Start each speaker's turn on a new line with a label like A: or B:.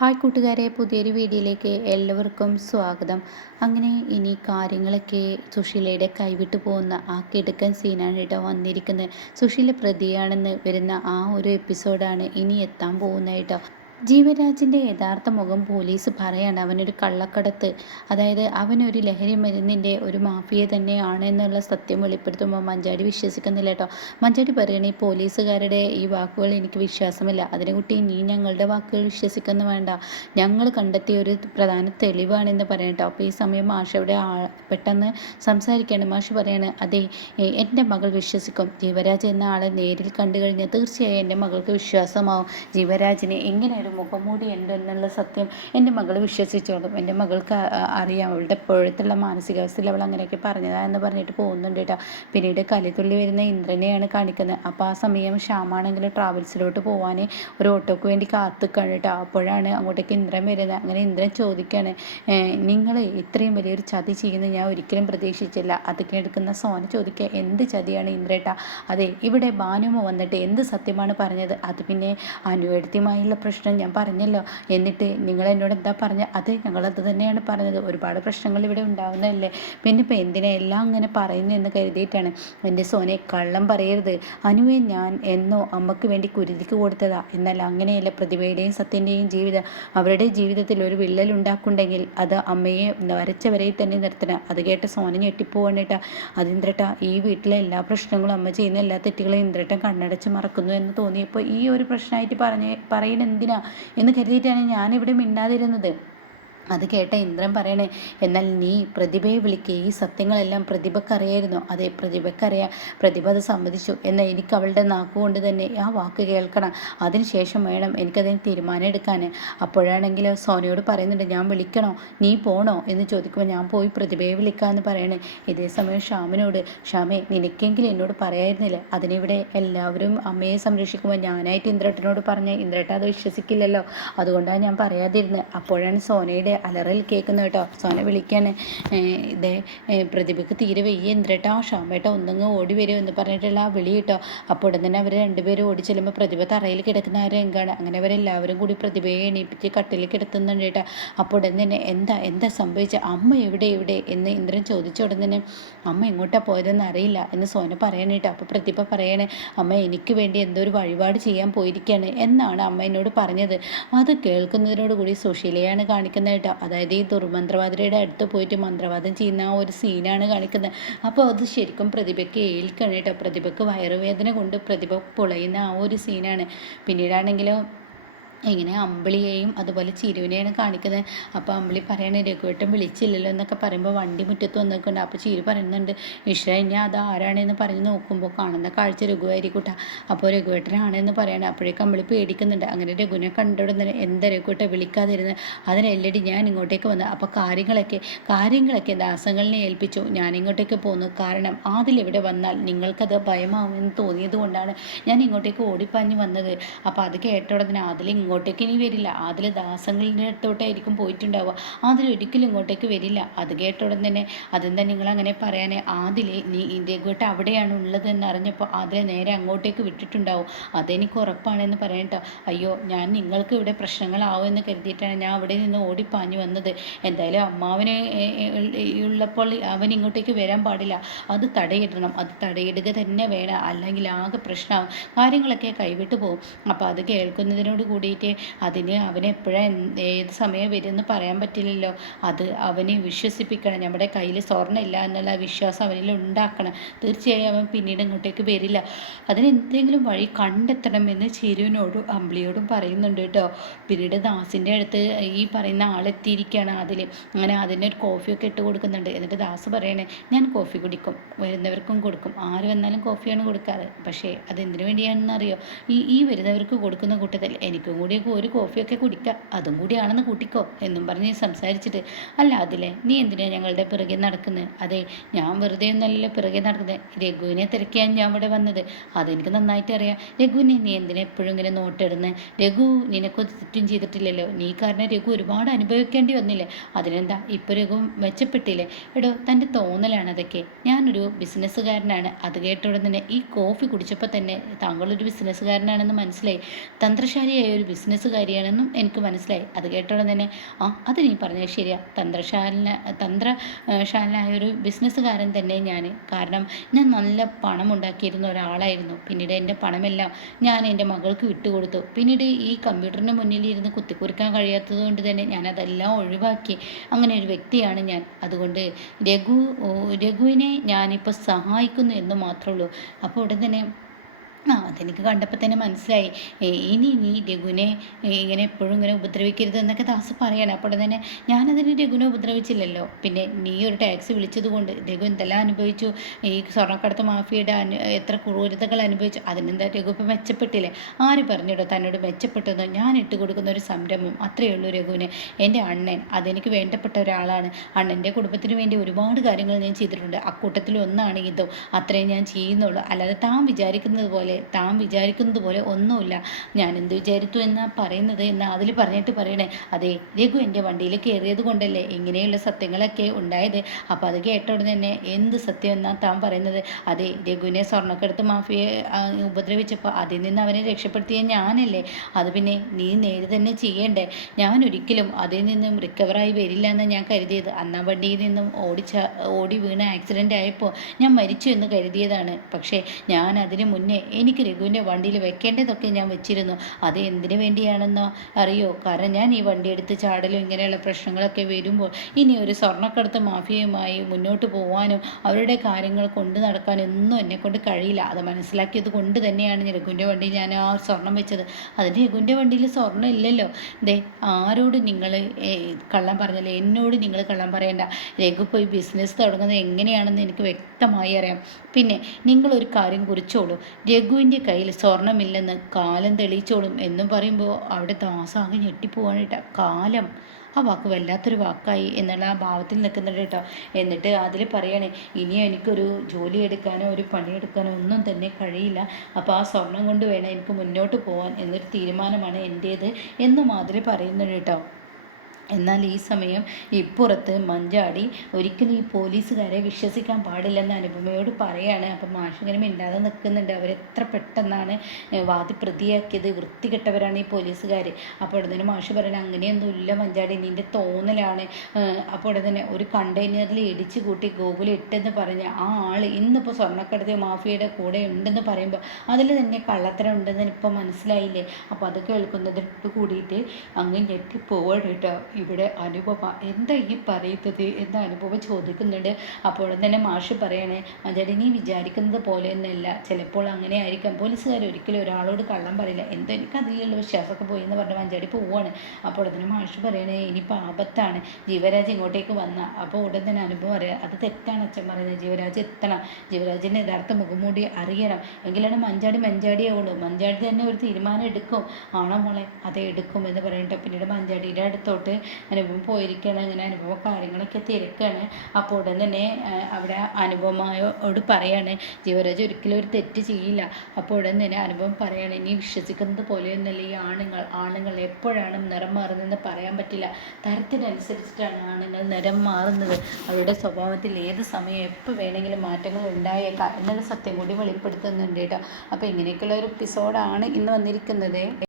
A: Hi കൂട്ടുകാരെ പുതിയൊരു വീഡിയോയിലേക്ക് എല്ലാവർക്കും സ്വാഗതം. അങ്ങനെ ഇനി കാര്യങ്ങളൊക്കെ സുശീലയുടെ കൈവിട്ടു പോകുന്ന ആ കിടക്കൻ സീനാണ് കേട്ടോ വന്നിരിക്കുന്നത്. സുശീല പ്രതിയാണെന്ന് വരുന്ന ആ ഒരു എപ്പിസോഡാണ് ഇനി എത്താൻ പോകുന്നത് കേട്ടോ. ജീവരാജിന്റെ യഥാർത്ഥ മുഖം പോലീസ് പറയാണ്. അവനൊരു കള്ളക്കടത്ത്. അതായത് അവനൊരു ലഹരി മരുന്നിന്റെ ഒരു മാഫിയ തന്നെയാണ് എന്നുള്ള സത്യം വെളിപ്പെടുത്തുമ്പോൾ മഞ്ചാടി വിശ്വസിക്കുന്നില്ല കേട്ടോ. മഞ്ചാടി പറയണ ഈ പോലീസുകാരുടെ ഈ വാക്കുകൾ എനിക്ക് വിശ്വാസമില്ല. അതിനെ കുട്ടി നീ ഞങ്ങളുടെ വാക്കുകൾ വിശ്വസിക്കുന്നു വേണ്ട. ഞങ്ങൾ കണ്ടെത്തിയ ഒരു പ്രധാന തെളിവാണെന്ന് പറയണം കേട്ടോ. അപ്പോൾ ഈ സമയം മാഷ അവിടെ പെട്ടെന്ന് സംസാരിക്കുകയാണ്. മാഷ് പറയാണ് അതെ എന്റെ മകൾ വിശ്വസിക്കും. ജീവരാജ് എന്ന ആളെ നേരിൽ കണ്ടു കഴിഞ്ഞാൽ തീർച്ചയായും എന്റെ മകൾക്ക് വിശ്വാസമാവും. ജീവരാജിനെ എങ്ങനെ ഒരു മുഖംമൂടി ഉണ്ട് എന്നുള്ള സത്യം എന്റെ മകൾ വിശ്വസിച്ചോളും. എന്റെ മകൾക്ക് അറിയാം. അവളുടെ ഇപ്പോഴത്തുള്ള മാനസികാവസ്ഥയിൽ അവൾ അങ്ങനെയൊക്കെ പറഞ്ഞതാ എന്ന് പറഞ്ഞിട്ട് പോകുന്നുണ്ട് കേട്ടോ. പിന്നീട് കലിതുള്ളി വരുന്ന ഇന്ദ്രനെയാണ് കാണിക്കുന്നത്. അപ്പോൾ ആ സമയം ശ്യാമാണെങ്കിൽ ട്രാവൽസിലോട്ട് പോകാൻ ഒരു ഓട്ടോക്ക് വേണ്ടി കാത്തു കേട്ടോ. അപ്പോഴാണ് അങ്ങോട്ടേക്ക് ഇന്ദ്രൻ വരുന്നത്. അങ്ങനെ ഇന്ദ്രൻ ചോദിക്കുകയാണ് നിങ്ങൾ ഇത്രയും വലിയൊരു ചതി ചെയ്യുന്നത് ഞാൻ ഒരിക്കലും പ്രതീക്ഷിച്ചില്ല. അതൊക്കെ എടുക്കുന്ന സോന ചോദിക്കുക എന്ത് ചതിയാണ് ഇന്ദ്രേട്ട അതെ ഇവിടെ ഭാനുമ വന്നിട്ട് എന്ത് സത്യമാണ് പറഞ്ഞത്? അത് പിന്നെ അനുവേദ്യമായുള്ള പ്രശ്നം ഞാൻ പറഞ്ഞല്ലോ. എന്നിട്ട് നിങ്ങൾ എന്നോട് എന്താ പറഞ്ഞ? അത് ഞങ്ങളത് തന്നെയാണ് പറഞ്ഞത്. ഒരുപാട് പ്രശ്നങ്ങൾ ഇവിടെ ഉണ്ടാവുന്നതല്ലേ. പിന്നെ ഇപ്പം എന്തിനാ എല്ലാം അങ്ങനെ പറയുന്നു എന്ന് കരുതിയിട്ടാണ് എന്റെ സോനെ കള്ളം പറയരുത്. അനുവെ ഞാൻ എന്നോ അമ്മയ്ക്ക് വേണ്ടി കുരുതിക്ക് കൊടുത്തതാ. എന്നാൽ അങ്ങനെയല്ല പ്രതിഭയുടെയും സത്യന്റെയും ജീവിതം. അവരുടെ ജീവിതത്തിൽ ഒരു വിള്ളൽ ഉണ്ടാക്കുണ്ടെങ്കിൽ അത് അമ്മയെ വരച്ചവരെ തന്നെ നിർത്തണം. അത് കേട്ട സോന ഞെട്ടിപ്പോവാണേട്ടാ അതിന്ദ്രട്ട ഈ വീട്ടിലെ എല്ലാ പ്രശ്നങ്ങളും അമ്മ ചെയ്യുന്ന എല്ലാ തെറ്റുകളും ഇന്ദ്രട്ടൻ കണ്ണടച്ച് മറക്കുന്നു എന്ന് തോന്നിയപ്പോൾ ഈ ഒരു പ്രശ്നമായിട്ട് പറഞ്ഞ് പറയണെന്തിനാ എന്ന് കരുതിയിട്ടാണ് ഞാനിവിടെ മിണ്ടാതിരുന്നത്. അത് കേട്ട ഇന്ദ്രൻ പറയണേ എന്നാൽ നീ പ്രതിഭയെ വിളിക്കുക ഈ സത്യങ്ങളെല്ലാം പ്രതിഭക്കറിയായിരുന്നു. അതെ പ്രതിഭക്കറിയാം. പ്രതിഭ അത് സമ്മതിച്ചു. എന്നാൽ എനിക്ക് അവളുടെ നാക്കുകൊണ്ട് തന്നെ ആ വാക്ക് കേൾക്കണം. അതിനുശേഷം വേണം എനിക്കതിന് തീരുമാനം എടുക്കാൻ അപ്പോഴാണെങ്കിൽ സോനയോട് പറയുന്നുണ്ട് ഞാൻ വിളിക്കണോ? നീ പോണോ? എന്ന് ചോദിക്കുമ്പോൾ ഞാൻ പോയി പ്രതിഭയെ വിളിക്കാമെന്ന് പറയണേ. ഇതേ സമയം ഷാമിനോട് ഷാമെ നിനക്കെങ്കിലും എന്നോട് പറയായിരുന്നില്ല. അതിനിവിടെ എല്ലാവരും അമ്മയെ സംരക്ഷിക്കുമ്പോൾ ഞാനായിട്ട് ഇന്ദ്രട്ടനോട് പറഞ്ഞ. ഇന്ദ്രട്ട അത് വിശ്വസിക്കില്ലല്ലോ. അതുകൊണ്ടാണ് ഞാൻ പറയാതിരുന്നത് അപ്പോഴാണ് സോനയുടെ അലറൽ കേൾക്കുന്നു കേട്ടോ. സോന വിളിക്കാണ്. ഇതേ പ്രതിഭയ്ക്ക് തീരെ വെയ്യ എന്തിരട്ടോ? ഷാമേട്ടോ ഒന്നങ്ങ് ഓടി വരും എന്ന് പറഞ്ഞിട്ടുള്ള ആ വിളി കേട്ടോ. അപ്പോൾ ഉടൻ തന്നെ അവർ രണ്ടുപേരും ഓടി ചെല്ലുമ്പോൾ പ്രതിഭ തറയിൽ കിടക്കുന്ന ആ രംഗമാണ് അങ്ങനെ അവരെല്ലാവരും കൂടി പ്രതിഭയെ എണീപ്പിച്ച് കട്ടിൽ കിടത്തുന്നുണ്ട് കേട്ടോ. അപ്പോൾ ഉടൻ തന്നെ എന്താ എന്താ സംഭവിച്ച? അമ്മ എവിടെ എവിടെ എന്ന് ഇന്ദ്രൻ ചോദിച്ച ഉടൻ തന്നെ അമ്മ എങ്ങോട്ടാ പോയതെന്ന് അറിയില്ല എന്ന് സോന പറയണ കേട്ടോ. അപ്പോൾ പ്രതിഭ പറയണേ അമ്മ എനിക്ക് വേണ്ടി എന്തോ ഒരു വഴിപാട് ചെയ്യാൻ പോയിരിക്കുകയാണ് എന്നാണ് അമ്മ എന്നോട് പറഞ്ഞത്. അത് കേൾക്കുന്നതിനോട് കൂടി സുശീലയാണ് കാണിക്കുന്നത് കേട്ടോ. അതായത് ഈ ദുർമന്ത്രവാദിയുടെ അടുത്ത് പോയിട്ട് മന്ത്രവാദം ചെയ്യുന്ന ആ ഒരു സീനാണ് കാണിക്കുന്നത്. അപ്പോൾ അത് ശരിക്കും പ്രതിഭയ്ക്ക് ഏൽക്കണം കേട്ടോ. പ്രതിഭയ്ക്ക് വയറുവേദന കൊണ്ട് പ്രതിഭ പൊളയുന്ന ആ ഒരു സീനാണ്. പിന്നീടാണെങ്കിലോ ഇങ്ങനെ അമ്പിളിയെയും അതുപോലെ ചിരുവിനെയാണ് കാണിക്കുന്നത്. അപ്പോൾ അമ്പിളി പറയണ രഘുവേട്ടൻ വിളിച്ചില്ലല്ലോ എന്നൊക്കെ പറയുമ്പോൾ വണ്ടി മുറ്റത്ത് വന്നിട്ടുണ്ട് അപ്പോൾ ചിരു പറയുന്നുണ്ട് ഇഷ ഇനി അത് ആരാണെന്ന് പറഞ്ഞ് നോക്കുമ്പോൾ കാണുന്ന കാഴ്ച രഘുവായിരിക്കൂട്ട. അപ്പോൾ രഘുവേട്ടനാണെന്ന് പറയണം. അപ്പോഴേക്കും അമ്പിളി പേടിക്കുന്നുണ്ട്. അങ്ങനെ രഘുവിനെ കണ്ടുവിടുന്നത് എന്താ രഘുവേട്ട വിളിക്കാതിരുന്നത് അതിനെല്ലടി ഞാൻ ഇങ്ങോട്ടേക്ക് വന്നത് അപ്പോൾ കാര്യങ്ങളൊക്കെ കാര്യങ്ങളൊക്കെ ദാസങ്ങളിനെ ഏൽപ്പിച്ചു. ഞാൻ ഇങ്ങോട്ടേക്ക് പോന്നു. കാരണം ആതിലിവിടെ വന്നാൽ നിങ്ങൾക്കത് ഭയമാവുമെന്ന് തോന്നിയത് കൊണ്ടാണ് ഞാൻ ഇങ്ങോട്ടേക്ക് ഓടിപ്പാഞ്ഞ് വന്നത്. അപ്പോൾ അത് കേട്ട ഉടനെ അതിൽ ഇങ്ങോട്ടേക്ക് ഇനി വരില്ല. അതിൽ ദാസങ്ങളുടെ അടുത്തോട്ടായിരിക്കും പോയിട്ടുണ്ടാവുക. അതിൽ ഒരിക്കലും ഇങ്ങോട്ടേക്ക് വരില്ല. അത് കേട്ട ഉടൻ തന്നെ നിങ്ങൾ അങ്ങനെ പറയാനേ? ആദിലെ നീ രഘുവേട്ട അവിടെയാണ് ഉള്ളത് എന്ന് അറിഞ്ഞപ്പോൾ അതിലെ നേരെ അങ്ങോട്ടേക്ക് വിട്ടിട്ടുണ്ടാവും. അതെനിക്ക് ഉറപ്പാണെന്ന് പറയട്ടോ അയ്യോ ഞാൻ നിങ്ങൾക്ക് ഇവിടെ പ്രശ്നങ്ങളാവുമെന്ന് കരുതിയിട്ടാണ് ഞാൻ അവിടെ നിന്ന് ഓടിപ്പാഞ്ഞു വന്നത്. എന്തായാലും അമ്മാവിനെ ഉള്ളപ്പോൾ അവൻ ഇങ്ങോട്ടേക്ക് വരാൻ പാടില്ല. അത് തടയിടണം. അത് തടയിടുക തന്നെ വേണം. അല്ലെങ്കിൽ ആകെ പ്രശ്നമാവും. കാര്യങ്ങളൊക്കെ കൈവിട്ടു പോകും. അപ്പോൾ അത് കേൾക്കുന്നതിനോട് കൂടി വേണ്ടിയിട്ട് അതിന് അവനെപ്പോഴും ഏത് സമയം വരുമെന്ന് പറയാൻ പറ്റില്ലല്ലോ. അത് അവനെ വിശ്വസിപ്പിക്കണം. നമ്മുടെ കയ്യിൽ സ്വർണം ഇല്ല എന്നുള്ള വിശ്വാസം അവനിൽ ഉണ്ടാക്കണം. തീർച്ചയായും അവൻ പിന്നീട് ഇങ്ങോട്ടേക്ക് വരില്ല. അതിന് എന്തെങ്കിലും വഴി കണ്ടെത്തണമെന്ന് ചിരുവിനോടും അമ്പിളിയോടും പറയുന്നുണ്ട് കേട്ടോ. പിന്നീട് ദാസിന്റെ അടുത്ത് ഈ പറയുന്ന ആളെത്തിയിരിക്കുകയാണ് അതിൽ. അങ്ങനെ അതിന് ഒരു കോഫിയൊക്കെ ഇട്ട് കൊടുക്കുന്നുണ്ട്. എന്നിട്ട് ദാസ് പറയണേ ഞാൻ കോഫി കുടിക്കും. വരുന്നവർക്കും കൊടുക്കും. ആര് വന്നാലും കോഫിയാണ് കൊടുക്കാറ്. പക്ഷേ അതെന്തിനു വേണ്ടിയാണെന്ന് അറിയോ ഈ ഈ വരുന്നവർക്ക് കൊടുക്കുന്ന കൂട്ടത്തിൽ എനിക്കും കൂടിയൊക്കെ ഒരു കോഫിയൊക്കെ കുടിക്കാം. അതും കൂടിയാണെന്ന് കൂട്ടിക്കോ എന്നും പറഞ്ഞ് സംസാരിച്ചിട്ട് അല്ല അതിലെ നീ എന്തിനാ ഞങ്ങളുടെ പിറകെ നടക്കുന്നത് അതെ ഞാൻ വെറുതെ ഒന്നല്ലല്ലോ പിറകെ നടക്കുന്നത് രഘുവിനെ തിരക്കിയാണ് ഞാൻ ഇവിടെ വന്നത്. അതെനിക്ക് നന്നായിട്ട് അറിയാം. രഘുവിനെ നീ എന്തിനാ എപ്പോഴും ഇങ്ങനെ നോട്ടിടുന്നത് രഘു നിനക്കൊരു തെറ്റും ചെയ്തിട്ടില്ലല്ലോ. നീ കാരണം രഘു ഒരുപാട് അനുഭവിക്കേണ്ടി വന്നില്ലേ? അതിനെന്താ ഇപ്പോൾ രഘു മെച്ചപ്പെട്ടില്ലേ? എടോ തന്റെ തോന്നലാണ് അതൊക്കെ. ഞാനൊരു ബിസിനസ്സുകാരനാണ്. അത് കേട്ടോടെ തന്നെ ഈ കോഫി കുടിച്ചപ്പോൾ തന്നെ താങ്കളൊരു ബിസിനസ്സുകാരനാണെന്ന് മനസ്സിലായി. തന്ത്രശാലിയായ ഒരു ബിസിനസ്സുകാരിയാണെന്നും എനിക്ക് മനസ്സിലായി. അത് കേട്ടോടെ തന്നെ ആ അത് നീ പറഞ്ഞത് ശരിയാ. തന്ത്രശാലന തന്ത്രശാലനായ ഒരു ബിസിനസ്സുകാരൻ തന്നെ ഞാൻ. കാരണം ഞാൻ നല്ല പണം ഉണ്ടാക്കിയിരുന്ന ഒരാളായിരുന്നു. പിന്നീട് എന്റെ പണമെല്ലാം ഞാൻ എന്റെ മകൾക്ക് വിട്ടുകൊടുത്തു. പിന്നീട് ഈ കമ്പ്യൂട്ടറിന്റെ മുന്നിൽ ഇരുന്ന് കുത്തിക്കുറിക്കാൻ കഴിയാത്തത് കൊണ്ട് തന്നെ ഞാനതെല്ലാം ഒഴിവാക്കി. അങ്ങനെ ഒരു വ്യക്തിയാണ് ഞാൻ. അതുകൊണ്ട് രഘു രഘുവിനെ ഞാനിപ്പോൾ സഹായിക്കുന്നു എന്ന് മാത്രമേ ഉള്ളൂ. അപ്പോൾ ഉടൻ തന്നെ ആ അതെനിക്ക് കണ്ടപ്പോൾ തന്നെ മനസ്സിലായി. ഇനി നീ രഘുവിനെ ഇങ്ങനെ എപ്പോഴും ഇങ്ങനെ ഉപദ്രവിക്കരുത് എന്നൊക്കെ ദാസ് പറയണം. അപ്പോൾ തന്നെ ഞാനതിന് രഘുവിനെ ഉപദ്രവിച്ചില്ലല്ലോ. പിന്നെ നീ ഒരു ടാക്സി വിളിച്ചത് കൊണ്ട് രഘു എന്തെല്ലാം അനുഭവിച്ചു? ഈ സ്വർണക്കടത്ത് മാഫിയുടെ അനു എത്ര ക്രൂരതകൾ അനുഭവിച്ചു? അതിനെന്താ രഘു ഇപ്പം മെച്ചപ്പെട്ടില്ലേ? ആര് പറഞ്ഞിടോ തന്നോട് മെച്ചപ്പെട്ടതോ ഞാൻ ഇട്ട് കൊടുക്കുന്ന ഒരു സംരംഭം. അത്രയേ ഉള്ളൂ രഘുവിന്. എന്റെ അണ്ണൻ അതെനിക്ക് വേണ്ടപ്പെട്ട ഒരാളാണ്. അണ്ണന്റെ കുടുംബത്തിന് വേണ്ടി ഒരുപാട് കാര്യങ്ങൾ ഞാൻ ചെയ്തിട്ടുണ്ട്. അക്കൂട്ടത്തിൽ ഒന്നാണ് ഇതോ. അത്രയും ഞാൻ ചെയ്യുന്നുള്ളൂ. അല്ലാതെ താൻ വിചാരിക്കുന്നത് പോലെ പോലെ താൻ വിചാരിക്കുന്നത് പോലെ ഒന്നുമില്ല. ഞാൻ എന്ത് വിചാരിച്ചു എന്നാ പറയുന്നത്? എന്നാ അതിൽ പറഞ്ഞിട്ട് പറയണേ അതെ രഘു എന്റെ വണ്ടിയിൽ കയറിയത് കൊണ്ടല്ലേ ഇങ്ങനെയുള്ള സത്യങ്ങളൊക്കെ ഉണ്ടായത്? അപ്പോൾ അത് കേട്ട ഉടനെ തന്നെ എന്ത് സത്യം എന്നാ താൻ പറയുന്നത്? അതെ രഘുവിനെ സ്വർണക്കെടുത്ത് മാഫിയെ ഉപദ്രവിച്ചപ്പോൾ അതിൽ നിന്ന് അവനെ രക്ഷപ്പെടുത്തിയ ഞാനല്ലേ? അത് പിന്നെ നീ നേരെ തന്നെ ചെയ്യണ്ടേ? ഞാൻ ഒരിക്കലും അതിൽ നിന്നും റിക്കവറായി വരില്ല എന്ന് ഞാൻ കരുതിയത്. അന്നാ വണ്ടിയിൽ നിന്നും ഓടിച്ച ഓടി വീണ ആക്സിഡന്റ് ആയപ്പോൾ ഞാൻ മരിച്ചു എന്ന് കരുതിയതാണ്. പക്ഷേ ഞാൻ അതിന് മുന്നേ എനിക്ക് രഘുവിന്റെ വണ്ടിയിൽ വെക്കേണ്ടതൊക്കെ ഞാൻ വെച്ചിരുന്നു. അത് എന്തിനു വേണ്ടിയാണെന്നോ അറിയോ? കാരണം ഞാൻ ഈ വണ്ടി എടുത്ത് ചാടലും ഇങ്ങനെയുള്ള പ്രശ്നങ്ങളൊക്കെ വരുമ്പോൾ ഇനി ഒരു സ്വർണക്കടത്ത് മാഫിയയുമായി മുന്നോട്ട് പോകാനും അവരുടെ കാര്യങ്ങൾ കൊണ്ട് നടക്കാനും ഒന്നും എന്നെ കൊണ്ട് കഴിയില്ല. അത് മനസ്സിലാക്കിയത് കൊണ്ട് തന്നെയാണ് രഘുവിന്റെ വണ്ടി ഞാൻ ആ സ്വർണം വെച്ചത്. അതിന് രഘുവിന്റെ വണ്ടിയിൽ സ്വർണം ഇല്ലല്ലോ. ദേ ആരോട് നിങ്ങൾ കള്ളം പറഞ്ഞല്ലേ? എന്നോട് നിങ്ങൾ കള്ളം പറയണ്ട. രഘു പോയി ബിസിനസ് തുടങ്ങുന്നത് എങ്ങനെയാണെന്ന് എനിക്ക് വ്യക്തമായി അറിയാം. പിന്നെ നിങ്ങളൊരു കാര്യം കുറിച്ചോളൂ. രഘു രഘുവിന്റെ കയ്യിൽ സ്വർണമില്ലെന്ന് കാലം തെളിയിച്ചോളും എന്നും പറയുമ്പോൾ അവിടെ ദാസാകെ ഞെട്ടിപ്പോവാണ് കാലം. ആ വാക്ക് വല്ലാത്തൊരു വാക്കായി എന്നുള്ള ആ ഭാവത്തിൽ നിൽക്കുന്നുണ്ട് കേട്ടോ എന്നിട്ട് അതിൽ പറയണേ ഇനി എനിക്കൊരു ജോലി എടുക്കാനോ ഒരു പണിയെടുക്കാനോ ഒന്നും തന്നെ കഴിയില്ല. അപ്പോൾ ആ സ്വർണം കൊണ്ട് വേണം എനിക്ക് മുന്നോട്ട് പോകാൻ എന്നൊരു തീരുമാനമാണ് എന്റേത് എന്നും അതിൽ പറയുന്നുണ്ട് കേട്ടോ എന്നാൽ ഈ സമയം ഇപ്പുറത്ത് മഞ്ചാടി ഒരിക്കലും ഈ പോലീസുകാരെ വിശ്വസിക്കാൻ പാടില്ലെന്ന് അനുപമയോട് പറയാണ്. അപ്പം മാഷിങ്ങനെ മിണ്ടാതെ നിൽക്കുന്നുണ്ട്. അവരെത്ര പെട്ടെന്നാണ് വാദി പ്രതിയാക്കിയത് വൃത്തികെട്ടവരാണ് ഈ പോലീസുകാർ. അപ്പോൾ ഉടനെ മാഷ് പറയണം അങ്ങനെയൊന്നുമില്ല മഞ്ചാടി നിന്റെ തോന്നലാണ്. അപ്പോൾ ഉടനെ ഒരു കണ്ടെയ്നറിൽ ഇടിച്ചു കൂട്ടി ഗോകുൽ ഇട്ടെന്ന് പറഞ്ഞ ആ ആൾ ഇന്നിപ്പോൾ സ്വർണക്കടത്തി മാഫിയയുടെ കൂടെ ഉണ്ടെന്ന് പറയുമ്പോൾ അതിൽ തന്നെ കള്ളത്തരം ഉണ്ടെന്ന് ഇപ്പോൾ മനസ്സിലായില്ലേ? അപ്പോൾ അത് കേൾക്കുന്നതിട്ട് കൂടിയിട്ട് അങ്ങ് ഞെട്ടിപ്പോവാണ് കേട്ടോ. ഇവിടെ അനുപമ എന്താ ഈ പറയുന്നത് എന്ന് അനുപമ ചോദിക്കുന്നുണ്ട്. അപ്പോൾ തന്നെ മാഷ് പറയണേ മഞ്ചാടി നീ വിചാരിക്കുന്നത് പോലെയൊന്നുമല്ല ചിലപ്പോൾ അങ്ങനെ ആയിരിക്കാം. പോലീസുകാർ ഒരിക്കലും ഒരാളോട് കള്ളം പറയില്ല. എന്തോ എനിക്ക് അതിലുള്ള വിശ്വാസമൊക്കെ പോയി എന്ന് പറഞ്ഞ് മഞ്ചാടി പോവാണ് അപ്പോൾ തന്നെ മാഷ് പറയണേ ഇനിയിപ്പോൾ ആപത്താണ് ജീവരാജ് ഇങ്ങോട്ടേക്ക് വന്ന. അപ്പോൾ ഉടൻ തന്നെ അനുഭവം അറിയാം അത് തെറ്റാണ് അച്ഛൻ പറയുന്നത്. ജീവരാജ് എത്തണം. ജീവരാജിന്റെ യഥാർത്ഥ മുഖംമൂടി അറിയണം. എങ്കിലാണ് മഞ്ചാടി മഞ്ചാടിയാവുള്ളൂ മഞ്ചാടി തന്നെ ഒരു തീരുമാനം എടുക്കും. ആണോ മോളെ? അതെ എടുക്കും എന്ന് പറഞ്ഞിട്ട് പിന്നീട് മഞ്ചാടിയുടെ അടുത്തോട്ട് അനുഭവം പോയിരിക്കുകയാണ്. അങ്ങനെ അനുഭവ കാര്യങ്ങളൊക്കെ തിരക്കാണ്. അപ്പോൾ ഉടൻ തന്നെ അവിടെ അനുഭവമായോട് പറയാണ് ജീവരാജ് ഒരിക്കലും ഒരു തെറ്റ് ചെയ്യില്ല. അപ്പോൾ ഉടൻ തന്നെ അനുഭവം പറയാണ് ഇനി വിശ്വസിക്കുന്നത് പോലെയൊന്നുമല്ല ഈ ആണുങ്ങൾ. ആണുങ്ങൾ എപ്പോഴാണ് നിറം മാറുന്നതെന്ന് പറയാൻ പറ്റില്ല. തരത്തിനനുസരിച്ചിട്ടാണ് ആണുങ്ങൾ നിറം മാറുന്നത്. അവരുടെ സ്വഭാവത്തിൽ ഏത് സമയം എപ്പോൾ വേണമെങ്കിലും മാറ്റങ്ങൾ ഉണ്ടായേക്കാം എന്നുള്ള സത്യം കൂടി വെളിപ്പെടുത്തുന്നുണ്ട് കേട്ടോ. അപ്പോൾ ഇങ്ങനെയൊക്കെയുള്ള ഒരു എപ്പിസോഡാണ് ഇന്ന് വന്നിരിക്കുന്നത്.